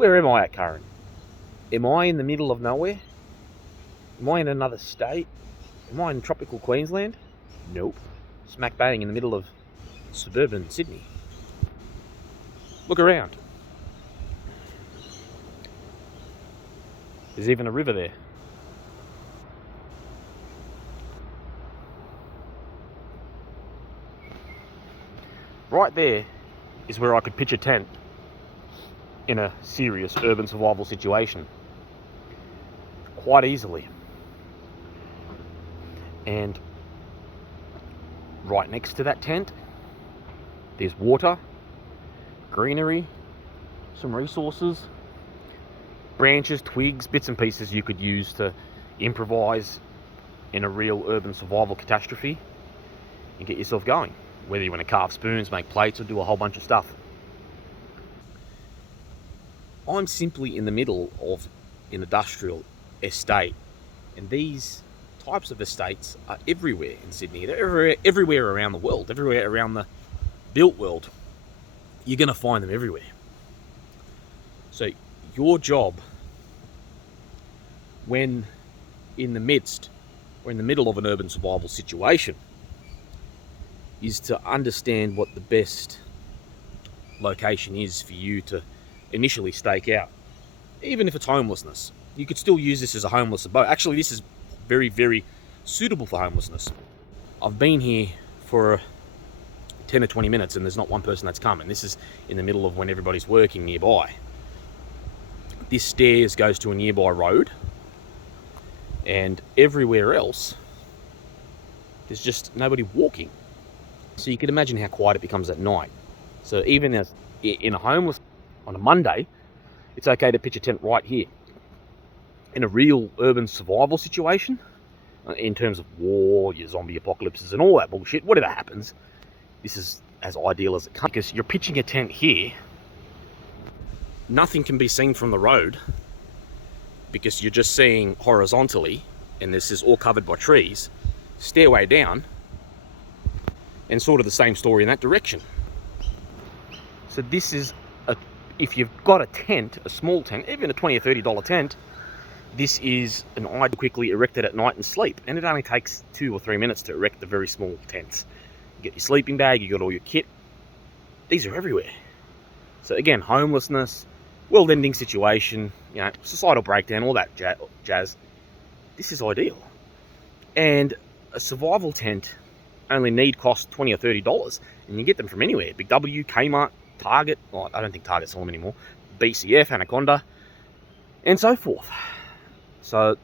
Where am I at, Karen? Am I in the middle of nowhere? Am I in another state? Am I in tropical Queensland? Nope. Smack bang in the middle of suburban Sydney. Look around. There's even a river there. Right there is where I could pitch a tent in a serious urban survival situation. Quite easily. And right next to that tent, there's water, greenery, some resources, branches, twigs, bits and pieces you could use to improvise in a real urban survival catastrophe and get yourself going. Whether you want to carve spoons, make plates, or do a whole bunch of stuff. I'm simply in the middle of an industrial estate, and these types of estates are everywhere in Sydney. They're everywhere around the world, everywhere around the built world. You're going to find them everywhere. So your job, when in the midst or in the middle of an urban survival situation, is to understand what the best location is for you to initially stake out. Even if it's homelessness, you could still use this as a homeless abode. Actually, this is very, very suitable for homelessness. I've been here for 10 or 20 minutes and there's not one person that's come, and this is in the middle of when everybody's working nearby. This stairs goes to a nearby road, and everywhere else there's just nobody walking. So you can imagine how quiet it becomes at night. So even as in a homeless on a Monday, it's okay to pitch a tent right here. In a real urban survival situation, in terms of war, your zombie apocalypses and all that bullshit, whatever happens, this is as ideal as it comes. Because you're pitching a tent here, nothing can be seen from the road because you're just seeing horizontally, and this is all covered by trees, stairway down, and sort of the same story in that direction. So this is, if you've got a tent, a small tent, even a $20 or $30 tent, this is an idea to quickly erect it at night and sleep. And it only takes 2 or 3 minutes to erect the very small tents. You get your sleeping bag, you got all your kit. These are everywhere. So again, homelessness, world-ending situation, societal breakdown, all that jazz. This is ideal. And a survival tent only cost $20 or $30, and you get them from anywhere. Big W, Kmart, Target. Well, I don't think Target sell them anymore. BCF, Anaconda, and so forth. So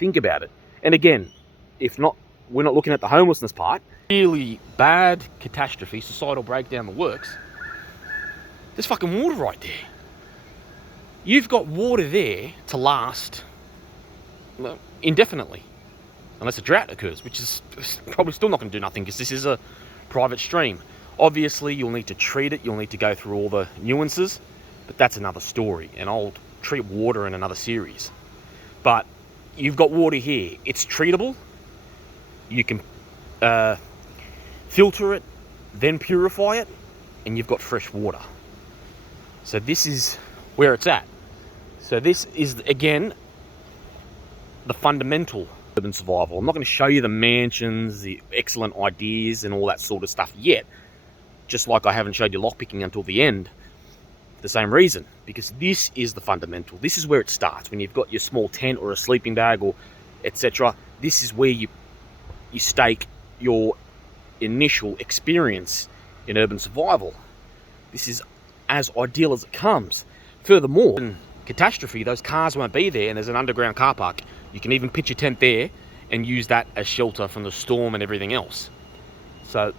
think about it. And again, if not, we're not looking at the homelessness part. Really bad catastrophe, societal breakdown, the works. There's fucking water right there. You've got water there to last indefinitely. Unless a drought occurs, which is probably still not going to do nothing because this is a private stream. Obviously, you'll need to treat it. You'll need to go through all the nuances, but that's another story, and I'll treat water in another series. But you've got water here. It's treatable. You can filter it, then purify it, and you've got fresh water. So this is where it's at. So this is, again, the fundamental urban survival. I'm not going to show you the mansions, the excellent ideas and all that sort of stuff yet, just like I haven't showed you lockpicking until the end for the same reason, because this is the fundamental. This is where it starts. When you've got your small tent or a sleeping bag or etc., this is where you stake your initial experience in urban survival. This is as ideal as it comes. Furthermore, in catastrophe, those cars won't be there, and there's an underground car park. You can even pitch a tent there and use that as shelter from the storm and everything else. So,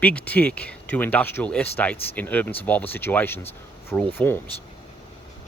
big tick to industrial estates in urban survival situations for all forms.